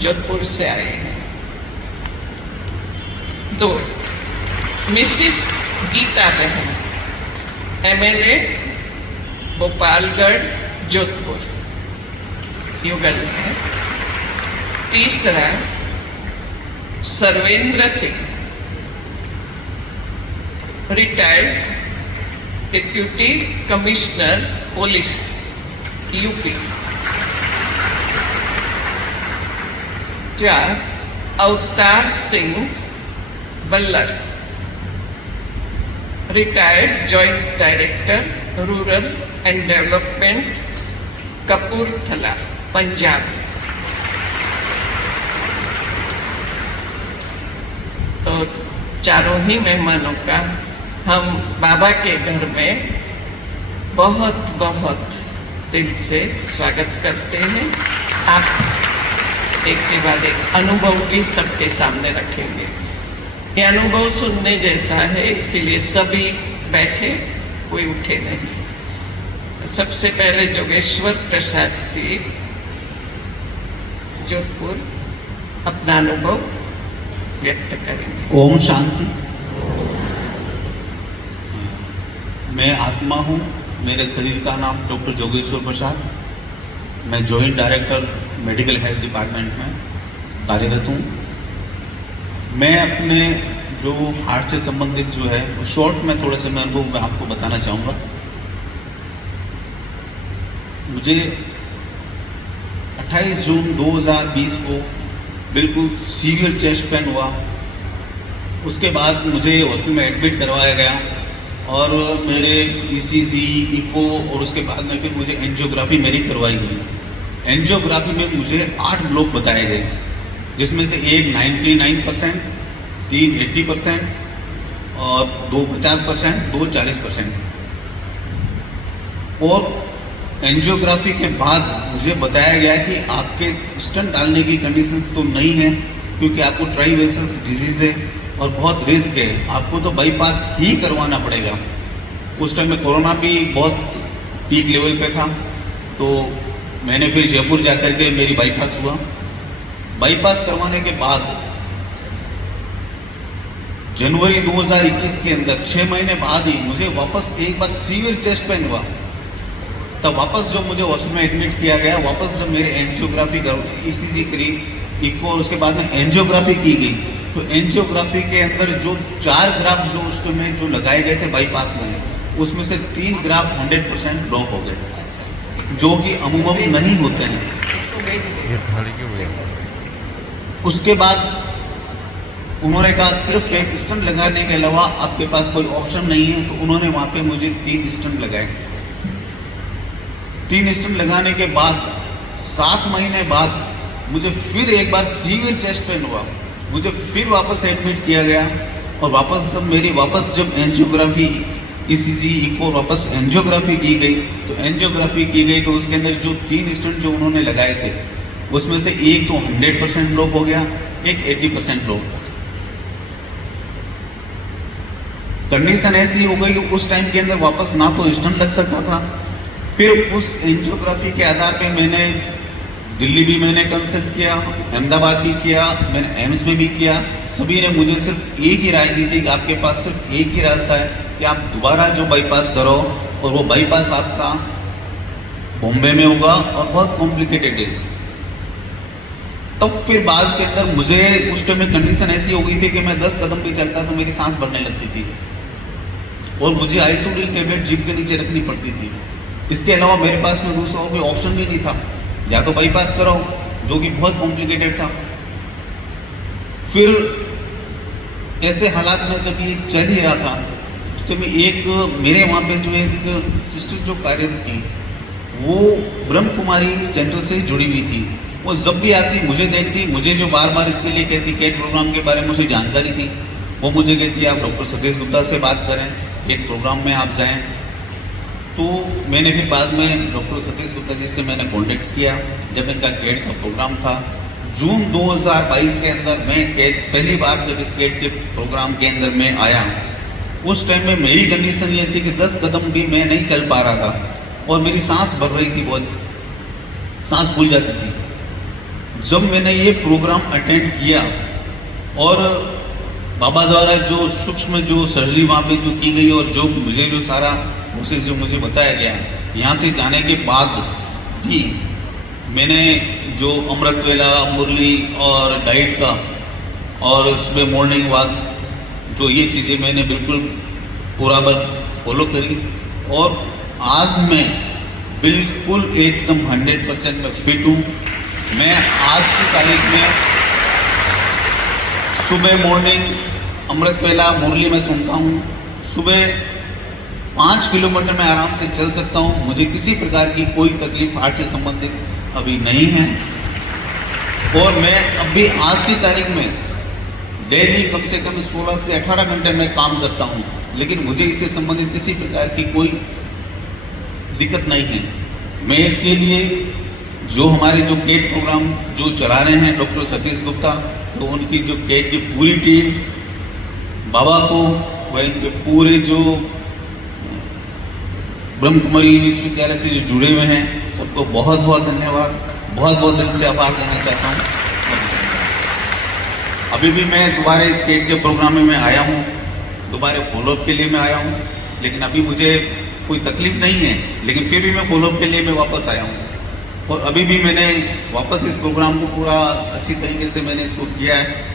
जोधपुर से आए हैं। 2 मिसिस गीता बहन, MLA गोपालगढ़ जोधपुर, युगल है। 3 Sarvendra Singh, retired deputy commissioner police, UP. 4 Avtar Singh बल्लर, retired joint director rural and development, Kapurthala, Punjab. तो चारों ही मेहमानों का हम बाबा के घर में बहुत बहुत दिल से स्वागत करते हैं। आप एक के बाद एक अनुभव भी सबके सामने रखेंगे। ये अनुभव सुनने जैसा है, इसीलिए सभी बैठे, कोई उठे नहीं। सबसे पहले जोगेश्वर प्रसाद जी जोधपुर अपना अनुभव व्यक्त करेंगे। ओम शांति। मैं आत्मा हूँ, मेरे शरीर का नाम डॉक्टर जोगेश्वर प्रसाद। मैं joint director medical health department में कार्यरत हूँ। मैं अपने जो हार्ट से संबंधित जो है वो शॉर्ट में थोड़े से मैं अनुभव में आपको बताना चाहूँगा। मुझे 28 जून 2020 को बिल्कुल सीवियर चेस्ट पेन हुआ। उसके बाद मुझे हॉस्पिटल में एडमिट करवाया गया और मेरे ECG, इको और उसके बाद में फिर मुझे एंजियोग्राफी मेरी करवाई गई। एंजियोग्राफी में मुझे 8 ब्लॉक बताए गए, जिसमें से एक 99%, 3 80% और 2 50%, 2 40%। और एंजियोग्राफी के बाद मुझे बताया गया कि आपके स्टंट डालने की कंडीशन तो नहीं है, क्योंकि आपको ट्राईवेसल्स डिजीज है और बहुत रिस्क है, आपको तो बाईपास ही करवाना पड़ेगा। उस टाइम में कोरोना भी बहुत पीक लेवल पे था, तो मैंने फिर जयपुर जाकर के मेरी बाईपास हुआ। बाईपास करवाने के बाद जनवरी 2021 के अंदर 6 महीने बाद ही मुझे वापस एक बार सीवियर चेस्ट पेन हुआ। तब वापस जब मुझे हॉस्पिटल में एडमिट किया गया, वापस जब मेरे एंजियोग्राफी ECG करी, इको और उसके बाद में एंजियोग्राफी की गई, तो एंजियोग्राफी के अंदर जो 4 ग्राफ जो उसमें जो लगाए गए थे बाईपास में, उसमें से 3 ग्राफ 100% ब्लॉक हो गए, जो कि अमूमन नहीं होते हैं। उसके बाद उन्होंने कहा सिर्फ एक स्टंट लगाने के अलावा आपके पास कोई ऑप्शन नहीं है, तो उन्होंने वहाँ पे मुझे 3 स्टंट लगाए। 3 स्टंट लगाने के बाद 7 महीने बाद मुझे फिर एक बार सीवियर चेस्ट पेन हुआ। मुझे फिर वापस एडमिट किया गया और वापस जब एंजियोग्राफी ECG, इको वापस एंजियोग्राफी की गई, तो उसके अंदर जो 3 स्टंट जो उन्होंने लगाए थे, उसमें से एक तो 100% ब्लॉक हो गया, एक 80% ब्लॉक था। कंडीशन ऐसी हो गई कि उस टाइम के अंदर वापस ना तो स्टंट लग सकता था। फिर उस एंजियोग्राफी के आधार पे मैंने दिल्ली भी मैंने कंसल्ट किया, अहमदाबाद भी किया, मैंने एम्स में भी किया। सभी ने मुझे सिर्फ एक ही राय दी थी कि आपके पास सिर्फ एक ही रास्ता है कि आप दोबारा जो बाईपास करो, और वो बाईपास आपका बॉम्बे में होगा और बहुत कॉम्प्लिकेटेड है। तब फिर बाद के अंदर मुझे उस टाइम में कंडीशन ऐसी हो गई थी कि मैं 10 कदम भी चलता तो मेरी सांस भरने लगती थी और मुझे आइसोडिल टेबलेट जीभ के नीचे रखनी पड़ती थी। इसके अलावा मेरे पास में दूसरा कोई ऑप्शन भी नहीं था, या तो बाईपास करो, जो कि बहुत कॉम्प्लिकेटेड था। फिर ऐसे हालात में जब ये चल ही रहा था, तो मैं एक मेरे वहाँ पे जो एक सिस्टर जो कार्यरत थी, वो ब्रह्म कुमारी सेंटर से जुड़ी हुई थी। वो जब भी आती मुझे देखती, मुझे जो बार बार इसके लिए कहती, कैट प्रोग्राम के बारे में उसे जानकारी थी, वो मुझे कहती आप डॉक्टर सतीश गुप्ता से बात करें, कैट प्रोग्राम में आप जाएं। तो मैंने फिर बाद में डॉक्टर सतीश गुप्ता जी से मैंने कॉन्टेक्ट किया। जब इनका कैट का प्रोग्राम था जून 2022 के अंदर, मैं कैट पहली बार जब इस कैट के प्रोग्राम के अंदर मैं आया, उस टाइम में मेरी कंडीशन ये थी कि 10 कदम भी मैं नहीं चल पा रहा था और मेरी सांस भर रही थी, बहुत सांस फूल जाती थी। जब मैंने ये प्रोग्राम अटेंड किया और बाबा द्वारा जो सूक्ष्म जो सर्जरी वहाँ पे जो की गई और जो मुझे जो सारा प्रोसेस जो मुझे बताया गया, यहाँ से जाने के बाद भी मैंने जो अमृत वेला, मुरली और डाइट का और सुबह मॉर्निंग वॉक, जो ये चीज़ें मैंने बिल्कुल पूरा फॉलो करी और आज मैं बिल्कुल एकदम 100% में फिट हूँ। मैं आज की तारीख में सुबह मॉर्निंग अमृत वेला मुरली में सुनता हूँ, सुबह 5 किलोमीटर में आराम से चल सकता हूँ। मुझे किसी प्रकार की कोई तकलीफ हार्ट से संबंधित अभी नहीं है और मैं अभी आज की तारीख में डेली कम से कम 16 से 18 घंटे में काम करता हूँ, लेकिन मुझे इससे संबंधित किसी प्रकार की कोई दिक्कत नहीं है। मैं इसके लिए जो हमारे जो केट प्रोग्राम जो चला रहे हैं डॉक्टर सतीश गुप्ता, तो उनकी जो केट की पूरी टीम, बाबा को वह इनके पूरे जो ब्रह्म कुमारी विश्वविद्यालय से जो जुड़े हुए हैं सबको बहुत बहुत धन्यवाद, बहुत बहुत दिल से आभार देना चाहता हूँ। अभी भी मैं दोबारा इस केट के प्रोग्राम में मैं आया हूँ, दोबारा फॉलोअप के लिए मैं आया हूँ, लेकिन अभी मुझे कोई तकलीफ नहीं है, लेकिन फिर भी मैं फॉलोअप के लिए मैं वापस आया हूँ और अभी भी मैंने वापस इस प्रोग्राम को पूरा अच्छी तरीके से मैंने इसको किया है।